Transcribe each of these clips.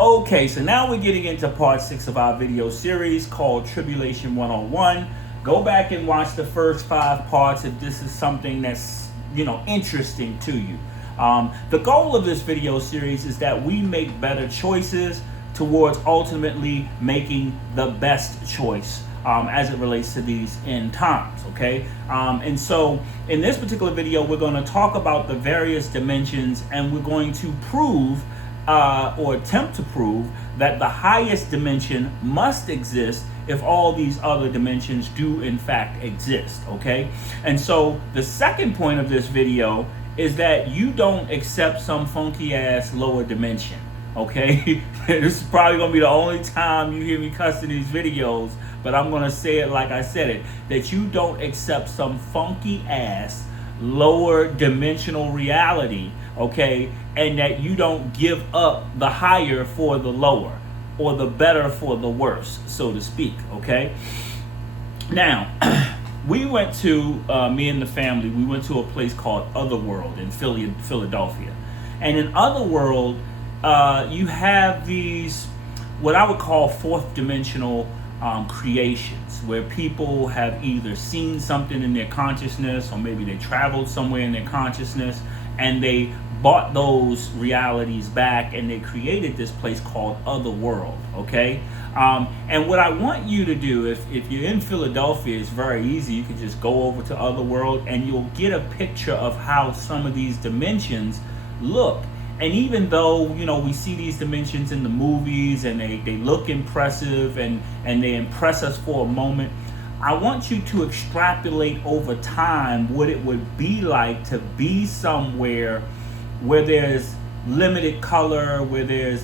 Okay, so now we're getting into part 6 of our video series called Tribulation 101. Go back and watch the first 5 parts if this is something that's, interesting to you. The goal of this video series is that we make better choices towards ultimately making the best choice as it relates to these end times, okay? And so in this particular video, we're going to talk about the various dimensions, and we're going to prove or attempt to prove that the highest dimension must exist if all these other dimensions do in fact exist, okay? And so the second point of this video is that you don't accept some funky ass lower dimension, okay? This is probably gonna be the only time you hear me cuss in these videos, but I'm gonna say it like I said it, that you don't accept some funky ass lower dimensional reality, okay, and that you don't give up the higher for the lower or the better for the worse, so to speak, okay? Now, we went to, me and the family, we went to a place called Otherworld in Philadelphia. And in Otherworld, you have these, what I would call fourth dimensional creations, where people have either seen something in their consciousness, or maybe they traveled somewhere in their consciousness, and they bought those realities back, and they created this place called Otherworld, okay? And what I want you to do, if you're in Philadelphia, it's very easy. You can just go over to Otherworld, and you'll get a picture of how some of these dimensions look. And even though, we see these dimensions in the movies, and they look impressive, and they impress us for a moment, I want you to extrapolate over time what it would be like to be somewhere where there's limited color, where there's,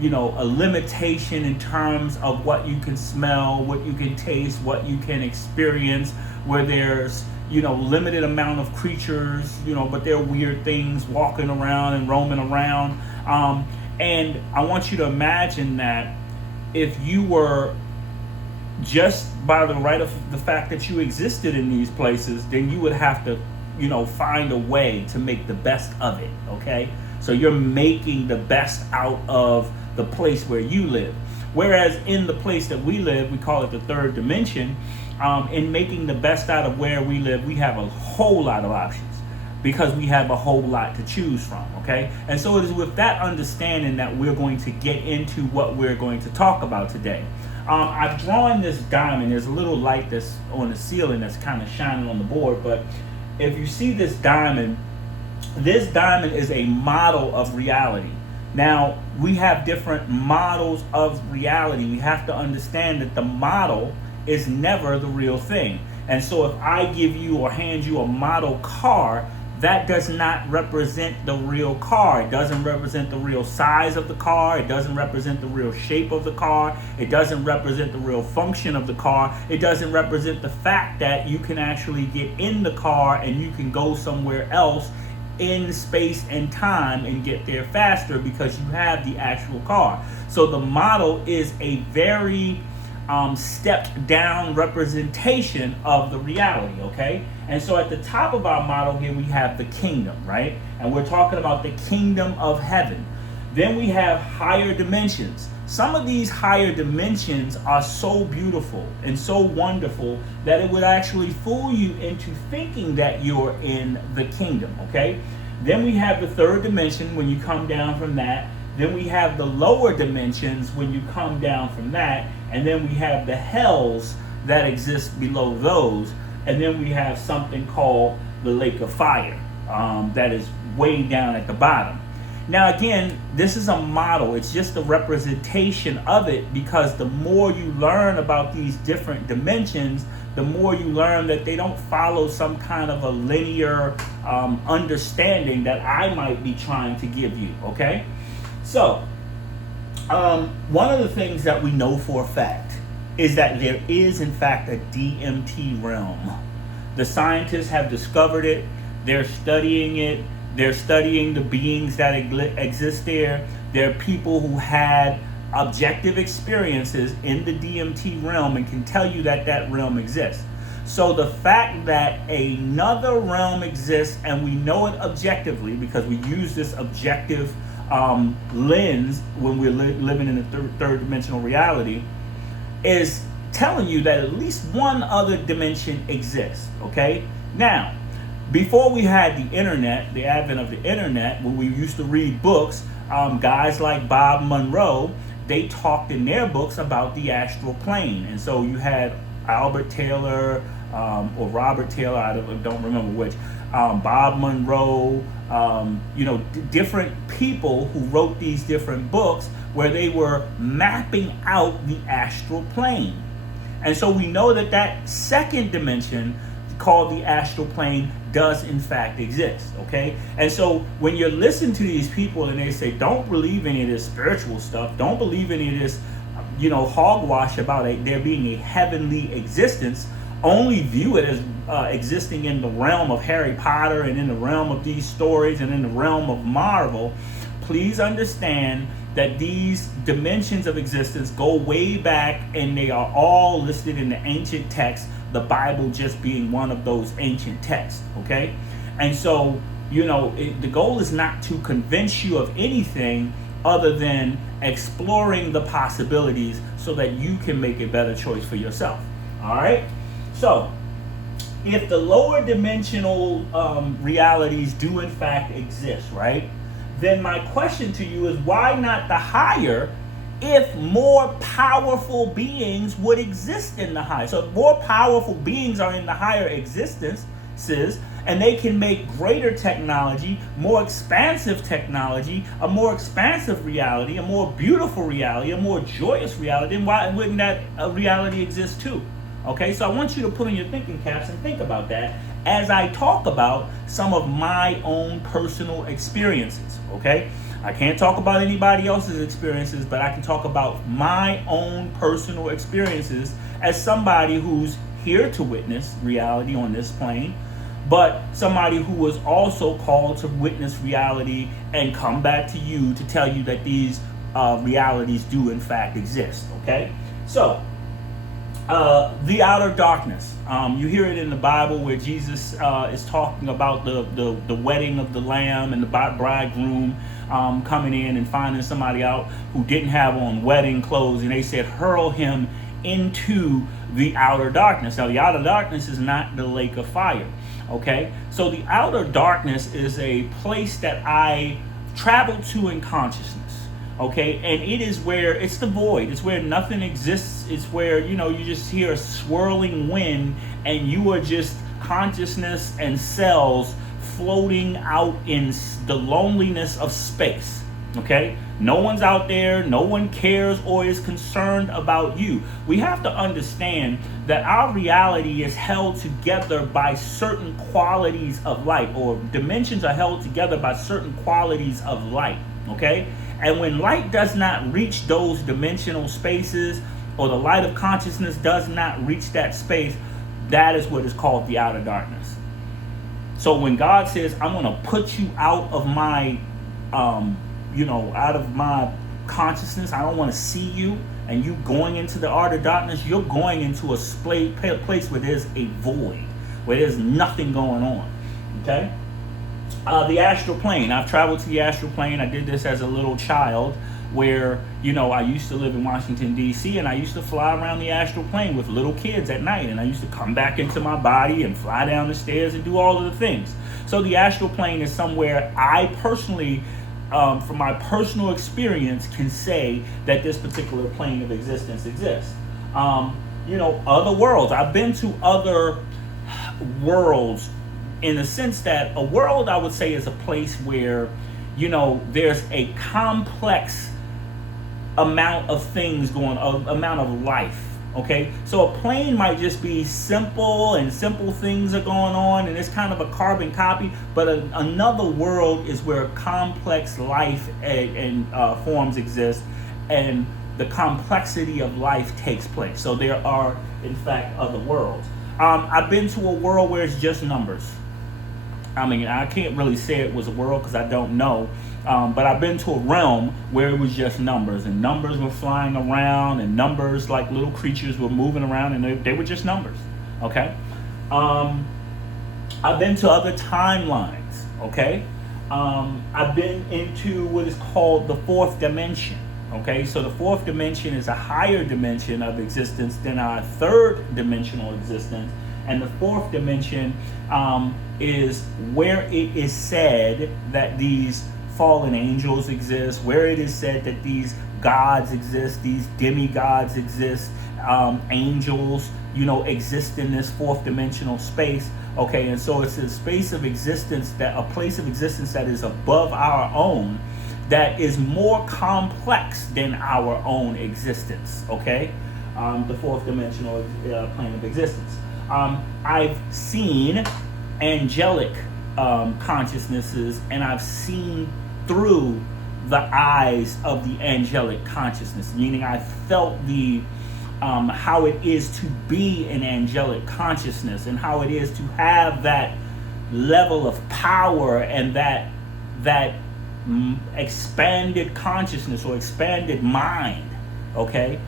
a limitation in terms of what you can smell, what you can taste, what you can experience, where there's, limited amount of creatures, but they're weird things walking around and roaming around. And I want you to imagine that if you were, just by the right of the fact that you existed in these places, then you would have to, find a way to make the best of it, okay? So you're making the best out of the place where you live. Whereas in the place that we live, we call it the third dimension. In making the best out of where we live, we have a whole lot of options because we have a whole lot to choose from, okay? And so it is with that understanding that we're going to get into what we're going to talk about today. I've drawn this diamond. There's a little light that's on the ceiling that's kind of shining on the board, but if you see this diamond is a model of reality. Now, we have different models of reality. We have to understand that the model is never the real thing. And so if I give you or hand you a model car, that does not represent the real car. It doesn't represent the real size of the car. It doesn't represent the real shape of the car. It doesn't represent the real function of the car. It doesn't represent the fact that you can actually get in the car and you can go somewhere else in space and time and get there faster because you have the actual car. So the model is a very stepped down representation of the reality, okay? And so at the top of our model here, we have the kingdom, right? And we're talking about the kingdom of heaven. Then we have higher dimensions. Some of these higher dimensions are so beautiful and so wonderful that it would actually fool you into thinking that you're in the kingdom, okay? Then we have the third dimension when you come down from that. Then we have the lower dimensions when you come down from that. And then we have the hells that exist below those. And then we have something called the lake of fire that is way down at the bottom. Now, again, this is a model. It's just a representation of it, because the more you learn about these different dimensions, the more you learn that they don't follow some kind of a linear understanding that I might be trying to give you, okay? So, one of the things that we know for a fact is that there is, in fact, a DMT realm. The scientists have discovered it. They're studying it. They're studying the beings that exist there. There are people who had objective experiences in the DMT realm and can tell you that that realm exists. So the fact that another realm exists, and we know it objectively because we use this objective lens when we're living in a third dimensional reality is telling you that at least one other dimension exists. Okay, now before we had the internet, the advent of the internet, when we used to read books, guys like Bob Monroe, they talked in their books about the astral plane. And so you had Albert Taylor or Robert Taylor, I don't remember which, Bob Monroe, different people who wrote these different books where they were mapping out the astral plane. And so we know that that second dimension called the astral plane does in fact exist, okay? And so when you listen to these people and they say, don't believe any of this spiritual stuff, don't believe any of this, hogwash about there being a heavenly existence, only view it as existing in the realm of Harry Potter and in the realm of these stories and in the realm of Marvel, please understand that these dimensions of existence go way back, and they are all listed in the ancient texts, the Bible just being one of those ancient texts, okay? And so, the goal is not to convince you of anything other than exploring the possibilities so that you can make a better choice for yourself, all right? So, if the lower dimensional realities do in fact exist, right? Then my question to you is, why not the higher if more powerful beings would exist in the higher? So if more powerful beings are in the higher existences and they can make greater technology, more expansive technology, a more expansive reality, a more beautiful reality, a more joyous reality, then why wouldn't that reality exist too? Okay, so I want you to put on your thinking caps and think about that as I talk about some of my own personal experiences, okay? I can't talk about anybody else's experiences, but I can talk about my own personal experiences as somebody who's here to witness reality on this plane, but somebody who was also called to witness reality and come back to you to tell you that these realities do in fact exist, okay? So, the outer darkness. You hear it in the Bible where Jesus is talking about the wedding of the Lamb and the bridegroom coming in and finding somebody out who didn't have on wedding clothes, and they said, hurl him into the outer darkness. Now, the outer darkness is not the lake of fire, okay? So the outer darkness is a place that I travel to in consciousness. Okay, and it is where it's the void. It's where nothing exists. It's where, you just hear a swirling wind and you are just consciousness and cells floating out in the loneliness of space. Okay, no one's out there. No one cares or is concerned about you. We have to understand that our reality is held together by certain qualities of light, or dimensions are held together by certain qualities of light. Okay. And when light does not reach those dimensional spaces, or the light of consciousness does not reach that space, that is what is called the outer darkness. So when God says, I'm going to put you out of my, out of my consciousness, I don't want to see you, and you going into the outer darkness, you're going into a place where there's a void, where there's nothing going on, okay? The astral plane. I've traveled to the astral plane. I did this as a little child where, I used to live in Washington, D.C., and I used to fly around the astral plane with little kids at night, and I used to come back into my body and fly down the stairs and do all of the things. So the astral plane is somewhere I personally, from my personal experience, can say that this particular plane of existence exists. Other worlds. I've been to other worlds, in the sense that a world, I would say, is a place where, there's a complex amount of things going on, amount of life, okay? So a plane might just be simple, and simple things are going on, and it's kind of a carbon copy, but another world is where complex life and forms exist, and the complexity of life takes place. So there are, in fact, other worlds. I've been to a world where it's just numbers. I mean, I can't really say it was a world because I don't know, but I've been to a realm where it was just numbers, and numbers were flying around, and numbers like little creatures were moving around, and they were just numbers, okay? I've been to other timelines, okay? I've been into what is called the fourth dimension. Okay, so the fourth dimension is a higher dimension of existence than our third dimensional existence. And the fourth dimension is where it is said that these fallen angels exist, where it is said that these gods exist, these demigods exist, angels, exist in this fourth dimensional space. Okay, and so it's a space of existence, that a place of existence that is above our own, that is more complex than our own existence. Okay, the fourth dimensional plane of existence. I've seen angelic consciousnesses, and I've seen through the eyes of the angelic consciousness, meaning I felt the how it is to be an angelic consciousness, and how it is to have that level of power and that expanded consciousness or expanded mind. Okay,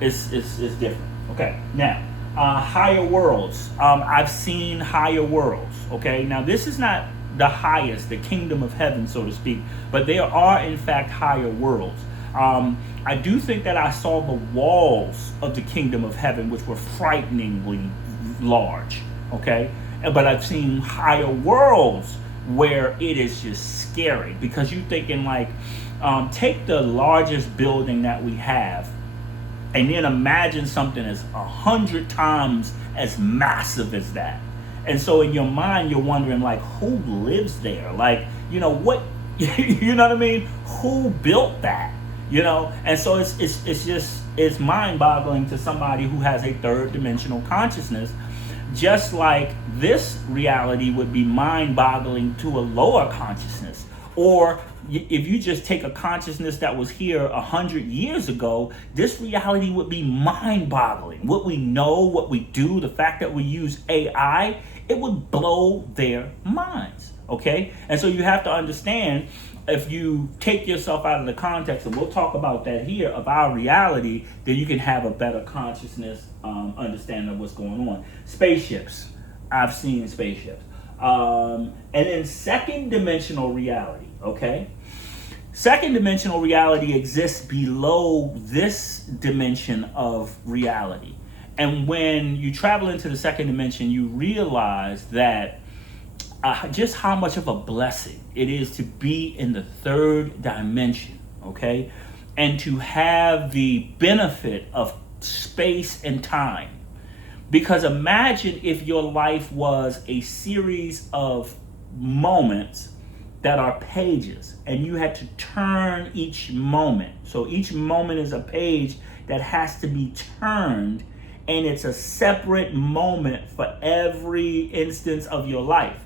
it's different. Okay, now higher worlds. I've seen higher worlds. Okay, now this is not the highest, the kingdom of heaven, so to speak, but there are in fact higher worlds. I do think that I saw the walls of the kingdom of heaven, which were frighteningly large. Okay, but I've seen higher worlds where it is just scary, because you're thinking like, take the largest building that we have, and then imagine something as 100 times as massive as that. And so in your mind, you're wondering, like, who lives there? Like, what, you know what I mean? Who built that? And so it's mind boggling to somebody who has a third dimensional consciousness, just like this reality would be mind boggling to a lower consciousness. Or if you just take a consciousness that was here 100 years ago, this reality would be mind boggling. What we know, what we do, the fact that we use AI, it would blow their minds. Okay? And so you have to understand, if you take yourself out of the context, and we'll talk about that here, of our reality, then you can have a better consciousness, understanding of what's going on. Spaceships. I've seen spaceships. And then second dimensional reality, okay? Second dimensional reality exists below this dimension of reality. And when you travel into the second dimension, you realize that just how much of a blessing it is to be in the third dimension, okay? And to have the benefit of space and time. Because imagine if your life was a series of moments that are pages, and you had to turn each moment. So each moment is a page that has to be turned, and it's a separate moment for every instance of your life.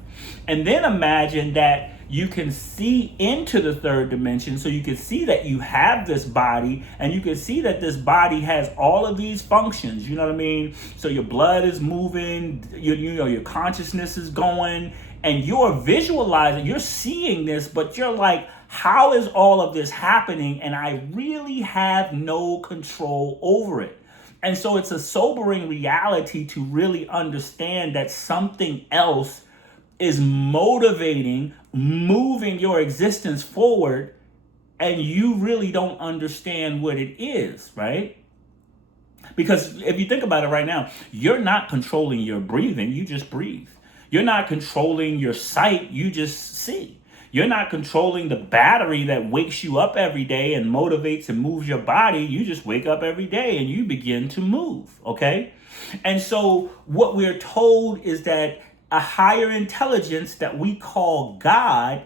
And then imagine that you can see into the third dimension, so you can see that you have this body, and you can see that this body has all of these functions, you know what I mean? So your blood is moving, your consciousness is going, and you're visualizing, you're seeing this, but you're like, how is all of this happening? And I really have no control over it. And so it's a sobering reality to really understand that something else is motivating, moving your existence forward, and you really don't understand what it is, right? Because if you think about it right now, you're not controlling your breathing, you just breathe. You're not controlling your sight, you just see. You're not controlling the battery that wakes you up every day and motivates and moves your body. You just wake up every day and you begin to move, okay? And so what we're told is that a higher intelligence that we call God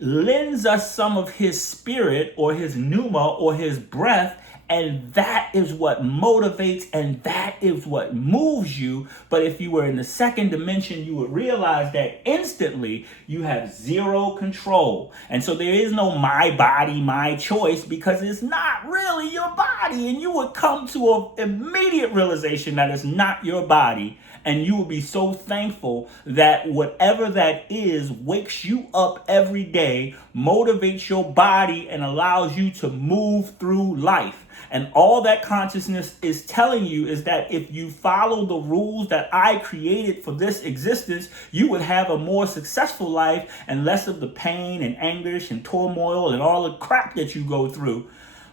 lends us some of his spirit or his pneuma or his breath, and that is what motivates and that is what moves you. But if you were in the second dimension, you would realize that instantly you have zero control. And so there is no my body, my choice, because it's not really your body. And you would come to an immediate realization that it's not your body, And you will be so thankful that whatever that is wakes you up every day, motivates your body, and allows you to move through life. And all that consciousness is telling you is that if you follow the rules that I created for this existence, you would have a more successful life and less of the pain and anguish and turmoil and all the crap that you go through.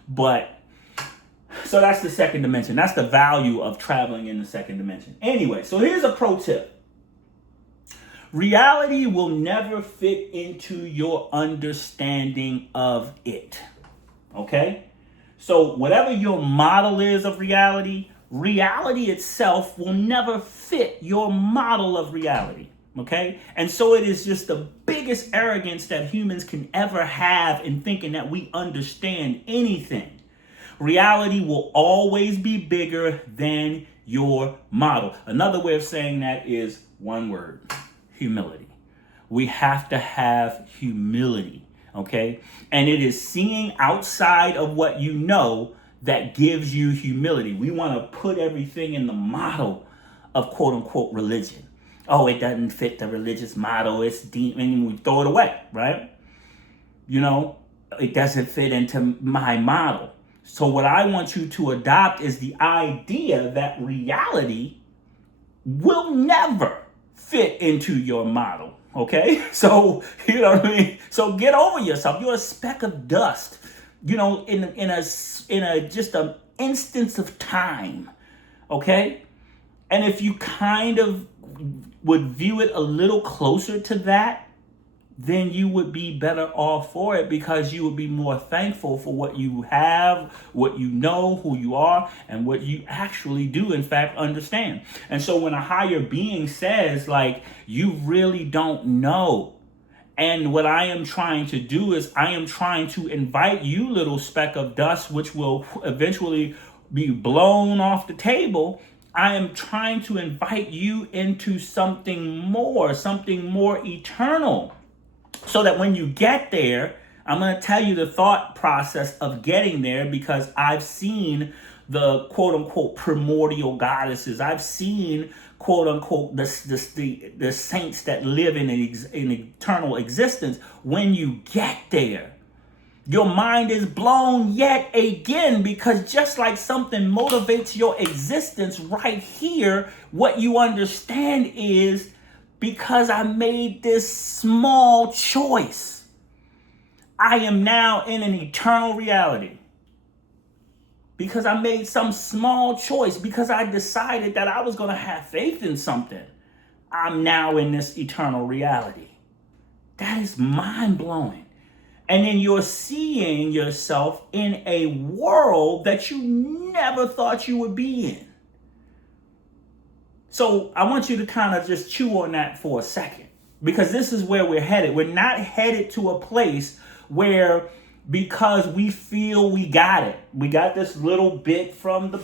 But so that's the second dimension. That's the value of traveling in the second dimension. Anyway, so here's a pro tip. Reality will never fit into your understanding of it. Okay? So whatever your model is of reality, reality itself will never fit your model of reality. Okay? And so it is just the biggest arrogance that humans can ever have in thinking that we understand anything. Reality will always be bigger than your model. Another way of saying that is one word: humility. We have to have humility. Okay? And it is seeing outside of what you know that gives you humility. We want to put everything in the model of quote unquote religion. Oh, it doesn't fit the religious model. It's deep, and we throw it away, right? You know, it doesn't fit into my model. So what I want you to adopt is the idea that reality will never fit into your model. Okay, so you know what I mean. So get over yourself. You're a speck of dust. You know, in a just an instance of time. Okay, and if you kind of would view it a little closer to that, then you would be better off for it, because you would be more thankful for what you have, what you know, who you are, and what you actually do, in fact, understand. And so when a higher being says, like, you really don't know, and what I am trying to do is I am trying to invite you, little speck of dust, which will eventually be blown off the table. I am trying to invite you into something more eternal. So that when you get there, I'm going to tell you the thought process of getting there, because I've seen the quote unquote primordial goddesses. I've seen quote unquote the saints that live in eternal existence. When you get there, your mind is blown yet again, because just like something motivates your existence right here, what you understand is, because I made this small choice, I am now in an eternal reality. Because I made some small choice, because I decided that I was going to have faith in something, I'm now in this eternal reality. That is mind-blowing. And then you're seeing yourself in a world that you never thought you would be in. So I want you to kind of just chew on that for a second, because this is where we're headed. We're not headed to a place where, because we feel we got it, we got this little bit from the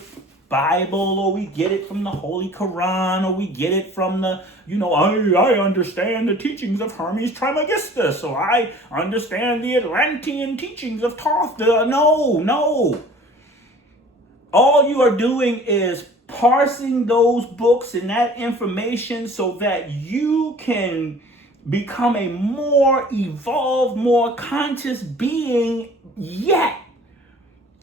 Bible, or we get it from the Holy Quran, or we get it from the, I understand the teachings of Hermes Trismegistus, or I understand the Atlantean teachings of Thoth. No. All you are doing is parsing those books and that information so that you can become a more evolved, more conscious being, yet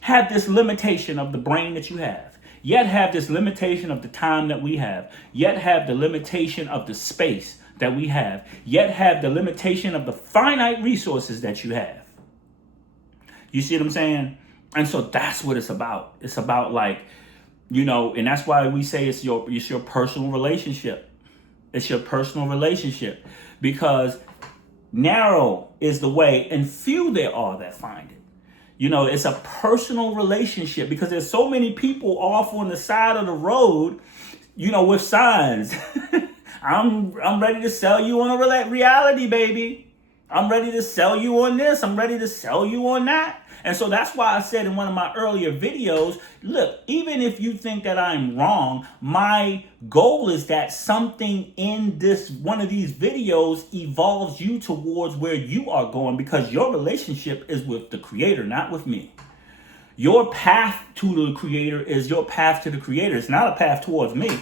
have this limitation of the brain that you have, yet have this limitation of the time that we have, yet have the limitation of the space that we have, yet have the limitation of the finite resources that you have. You see what I'm saying? And so that's what it's about. It's about, like, and that's why we say it's your personal relationship. It's your personal relationship, because narrow is the way and few there are that find it. It's a personal relationship, because there's so many people off on the side of the road, with signs. I'm ready to sell you on a reality, baby. I'm ready to sell you on this. I'm ready to sell you on that. And so that's why I said in one of my earlier videos, look, even if you think that I'm wrong, my goal is that something in this one of these videos evolves you towards where you are going, because your relationship is with the Creator, not with me. Your path to the Creator is your path to the Creator. It's not a path towards me.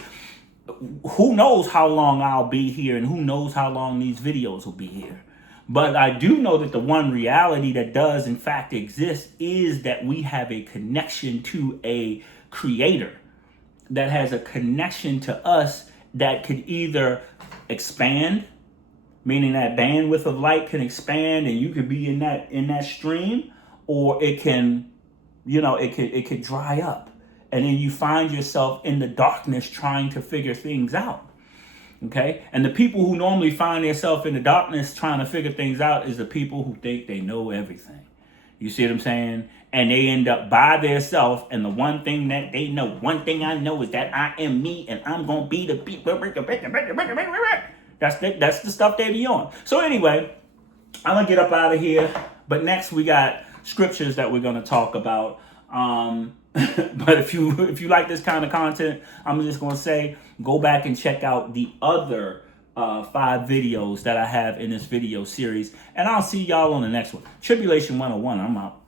who knows how long I'll be here and who knows how long these videos will be here. But I do know that the one reality that does in fact exist is that we have a connection to a creator that has a connection to us that could either expand, meaning that bandwidth of light can expand and you could be in that stream, or it can, it could dry up. And then you find yourself in the darkness trying to figure things out. Okay? And the people who normally find themselves in the darkness trying to figure things out is the people who think they know everything. You see what I'm saying? And they end up by themselves, and the one thing that they know, one thing I know is that I am me and I'm going to be the people. That's the stuff they be on. So anyway, I'm going to get up out of here. But next we got scriptures that we're going to talk about. But if you like this kind of content, I'm just going to say, go back and check out the other 5 videos that I have in this video series. And I'll see y'all on the next one. Tribulation 101, I'm out.